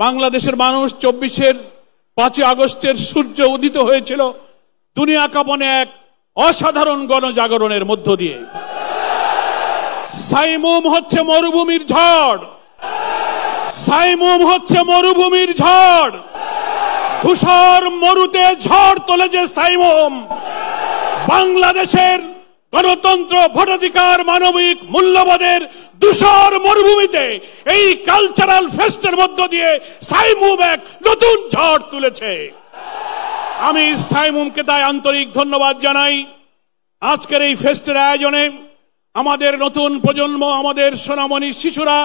বাংলাদেশের মানুষ 5ই আগস্টের সূর্য উদিত হয়েছিল দুনিয়া কাঁপানো এক অসাধারণ গণজাগরণের মধ্য দিয়ে। সাইমুম হচ্ছে মরুভূমির ঝড়, সাইমুম হচ্ছে মরুভূমির ঝড়, ধূসর মরুতে ঝড় তোলে যে সাইমুম বাংলাদেশের গণতন্ত্র, ভোটাধিকার, মানবিক মূল্যবোধের ধূসর মরুভূমিতে এই কালচারাল ফেস্টের মধ্য দিয়ে সাইমুম এক নতুন ঝড় তুলেছে। আমি সাইমুমকে তাই আন্তরিক ধন্যবাদ জানাই। আজকের এই ফেস্টের আয়োজনে আমাদের নতুন প্রজন্ম, আমাদের সোনামণি শিশুরা,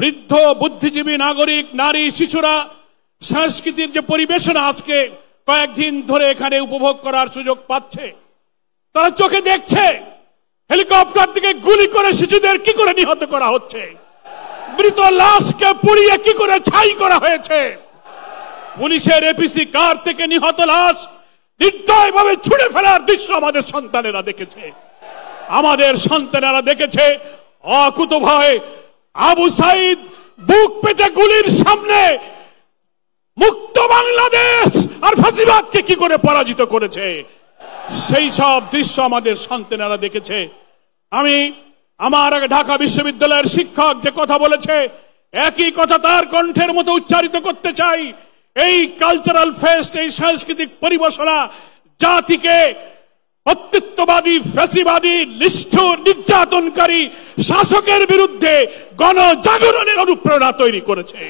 বৃদ্ধ, বুদ্ধিজীবী, নাগরিক, নারী, শিশুরা সংস্কৃতির যে পরিবেশনা আজকে কয়েকদিন ধরে এখানে উপভোগ করার সুযোগ পাচ্ছে। তারা চোখে দেখছে হেলিকপ্টার থেকে গুলি করে শিশুদের কি করে নিহত করা হচ্ছে, মৃত লাশকে পুড়িয়ে কি করে ছাই করা হয়েছে, পুলিশের এপিসি কার থেকে নিহত লাশ নির্দয়ভাবে ছুঁড়ে ফেলার দৃশ্য আমাদের সন্তানেরা দেখেছে। আমাদের সন্তানেরা দেখেছে অকুতোভয় আবু সাইদ বুক পেতে গুলির সামনে মুক্ত বাংলাদেশ আর ফাঁসিবাদকে কি করে পরাজিত করেছে, সেই সব দৃশ্য আমাদের সন্তানেরা দেখেছে। আমি আমার আগে ঢাকা বিশ্ববিদ্যালয়ের শিক্ষক যে কথা বলেছে একই কথা তার কণ্ঠের মতো উচ্চারিত করতে চাই। এই কালচারাল ফেস্ট, এই সাংস্কৃতিক পরিবেশনা জাতিকে অস্তিত্ববাদী, ফ্যাসিবাদী, নিষ্ঠুর, নির্যাতনকারী শাসকের বিরুদ্ধে গণজাগরণের অনুপ্রেরণা তৈরি করেছে।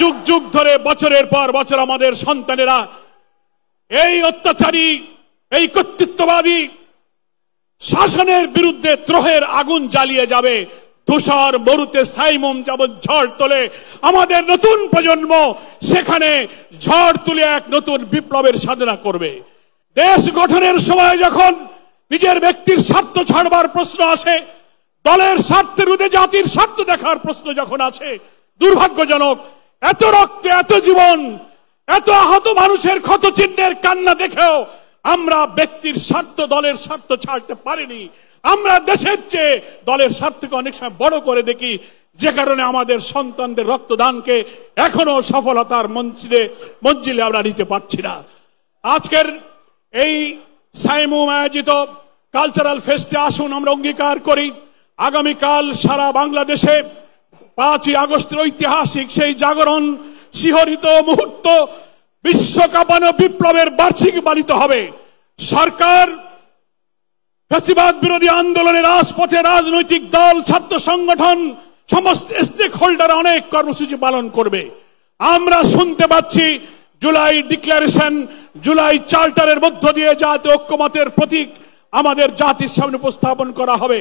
যুগ যুগ ধরে, বছরের পর বছর আমাদের সন্তানেরা এই অত্যাচারী, এই কর্তৃত্ববাদী শাসনের বিরুদ্ধে ত্রোহের আগুন জ্বালিয়ে যাবে। ধূসর মরুতে সাইমুম যেমন ঝড় তোলে, আমাদের নতুন প্রজন্ম সেখানে ঝড় তুলে এক নতুন বিপ্লবের সাধনা করবে। দেশ গঠনের সময় যখন নিজের ব্যক্তির স্বার্থ ছাড়বার প্রশ্ন আসে, দলের স্বার্থের ঊর্ধ্বে জাতির স্বার্থ দেখার প্রশ্ন যখন আছে, দুর্ভাগ্যজনক এত রক্ত, এত জীবন, এত আহত মানুষের ক্ষত চিহ্নের কান্না দেখেও আমরা ব্যক্তির স্বার্থ, দলের স্বার্থ ছাড়তে পারিনি। আমরা দেশের চেয়ে দলের স্বার্থকে অনেক সময় বড় করে দেখি, যে কারণে আমাদের সন্তানদের রক্তদানকে এখনো সফলতার মঞ্জিলে আমরা নিতে পারছি না। আজকের এই সাইমুম আয়োজিত কালচারাল ফেস্টে আসুন আমরা অঙ্গীকার করি, আগামীকাল সারা বাংলাদেশে 5ই আগস্টের ঐতিহাসিক সেই জাগরণ শিহরিত মুহূর্ত, বিশ্বকাপানো বিপ্লবের বার্ষিকী পালিত হবে। সরকার ফ্যাসিবাদ বিরোধী আন্দোলনের রাজপথে রাজনৈতিক দল, ছাত্র সংগঠন, সমস্ত স্টেক হোল্ডার অনেক কর্মসূচি পালন করবে। আমরা শুনতে পাচ্ছি জুলাই ডিক্লারেশন, জুলাই চার্টারের মধ্য দিয়ে জাতীয় ঐক্যমতের প্রতীক আমাদের জাতির সামনে উপস্থাপন করা হবে।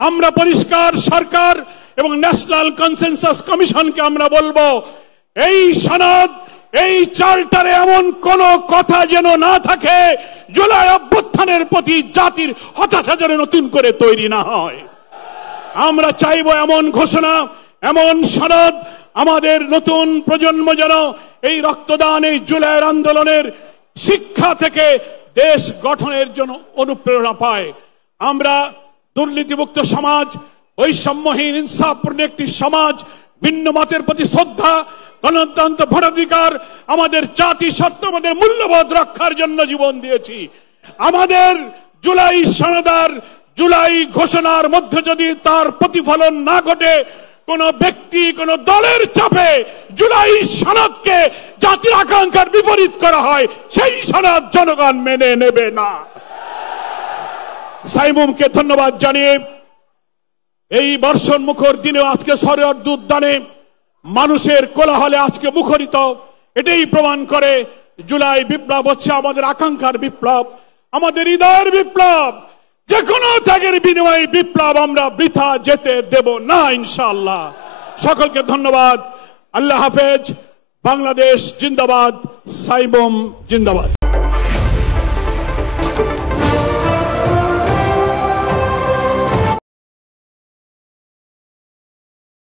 আমরা পরিষ্কার সরকার এবং ন্যাশনাল কনসেনসাস কমিশনকে আমরা বলবো, এই সনদ, এই চার্টারে এমন কোন কথা যেন না থাকে জুলাই অভ্যুত্থানের প্রতি জাতির হতাশা যেন নতুন করে তৈরি না হয়। আমরা চাইবো এমন ঘোষণা, এমন সনদ আমাদের নতুন প্রজন্ম যেন এই রক্তদান, এই জুলাইয়ের আন্দোলনের শিক্ষা থেকে দেশ গঠনের জন্য অনুপ্রেরণা পায়। আমরা দুর্নীতিমুক্ত সমাজ, বৈষম্যহীন, ইনসাফপূর্ণ একটি সমাজ, ভিন্ন মতের প্রতি শ্রদ্ধা, গণতন্ত্র, ভোটাধিকার, আমাদের জাতি সত্য, আমাদের মূল্যবোধ রক্ষার জন্য জীবন দিয়েছি। আমাদের জুলাই সনদার, জুলাই ঘোষণার মধ্যে যদি তার প্রতিফলন না ঘটে, কোন ব্যক্তি, কোন দলের চাপে জুলাই সনদকে জাতির আকাঙ্ক্ষার বিপরীত করা হয়, সেই সনদ জনগণ মেনে নেবে না। সাইমুমকে ধন্যবাদ জানিয়ে এই বর্ষণ মুখর দিনে আজকে শরীয়ত উদ্যানে মানুষের কোলাহলে আজকে মুখরিত, এটাই প্রমাণ করে জুলাই বিপ্লব হচ্ছে আমাদের আকাঙ্ক্ষার বিপ্লব, আমাদের হৃদয়ের বিপ্লব। যে কোনো ত্যাগের বিনিময়ে বিপ্লব আমরা বৃথা যেতে দেব না ইনশাআল্লাহ। সকলকে ধন্যবাদ। আল্লাহ হাফেজ। বাংলাদেশ জিন্দাবাদ। সাইমুম জিন্দাবাদ।